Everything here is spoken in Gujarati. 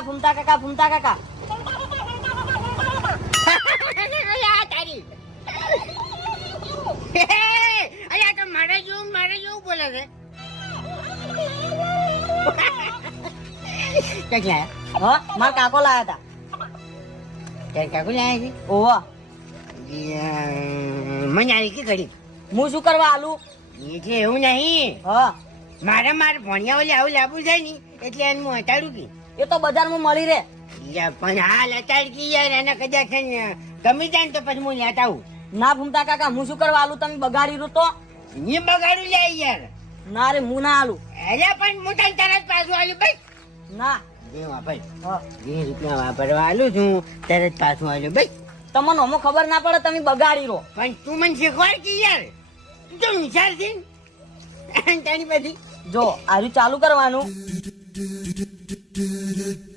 ફૂમતા કાકા ફૂમતા કાકા તારી અરે તો મારે જેવું બોલે છે ક્યાં લાયા હા મારા કાકો લાયા હતા ક્યાં કાકુ લાયા છે ઓવા મને આવી કે ઘડી હું શું કરવા આલું એ છે એવું નહીં હા મારે ભણ્યા ઓલે આવું લાવવું જાય ને એટલે એને હું હટાડું કે એ તો બજારમાં મળી રે યાર પણ હાલ હટાડ કે યાર એને કદાચ છે ને ગમી જાય ને તો પછી હું લેતા આવું ના ફૂમતા કાકા હું શું કરવા આલું તમે બગાડી રહ્યું તો એ બગાડું લે યાર ના રે હું ના આલું એટલે પણ હું તને તરત પાછું આલું ભાઈ ના જે વાપર હા 20 રૂપિયા વાપરવા આલું છું તરત પાછું આલ્યું ભાઈ તમને અમો ખબર ના પડે તમે બગાડી રહો પણ તું મને શીખવાડ કે યાર તું તો વિચાર છે તારી બધી જો આજુ ચાલુ કરવાનું